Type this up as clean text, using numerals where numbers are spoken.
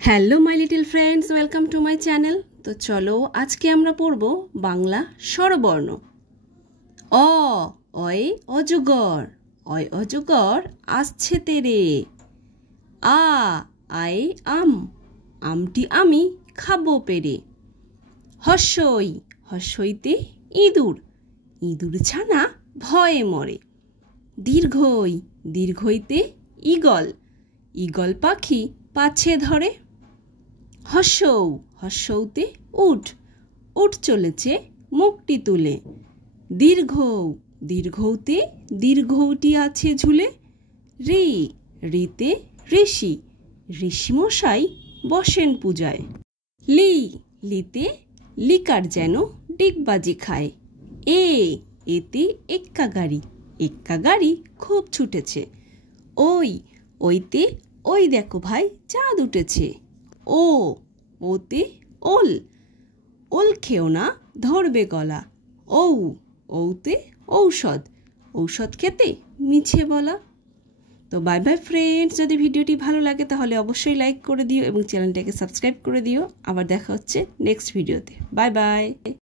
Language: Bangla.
Hello my little friends, welcome to my channel. তো চলো আজকে আমরা পড়ব বাংলা স্বরবর্ণ। অ অয় অজগর, অয় অজগর আসছে তেরে। আ আয় আম, আমটি আমি খাবো পেরে। হর্ষই, হর্ষইতে ইঁদুর, ইঁদুর ছানা ভয়ে মরে। দীর্ঘই, দীর্ঘইতে ঈগল, ঈগল পাখি পাছে ধরে। হর্ষৌ, হর্ষৌতে উট, উট চলেছে মুখটি তুলে। দীর্ঘৌ, দীর্ঘৌতে দীর্ঘৌটি আছে ঝুলে। ঋ, ঋতে ঋষি, ঋষিমশাই বসেন পূজায়। লি, লিতে লিকার যেন ডিগবাজি খায়। এ, এতে এক্কা গাড়ি, এক্কা গাড়ি খুব ছুটেছে। ওই, ওইতে ওই দেখো ভাই চাঁদ উঠেছে। ও, ওতে ওল, ওল খেও না ধরবে গলা। ঔ, ঔতে ঔষধ, ঔষধ খেতে মিছে বলা। তো বাই বাই ফ্রেন্ডস, যদি ভিডিওটি ভালো লাগে তাহলে অবশ্যই লাইক করে দিও এবং চ্যানেলটাকে সাবস্ক্রাইব করে দিও। আবার দেখা হচ্ছে নেক্সট ভিডিওতে। Bye bye.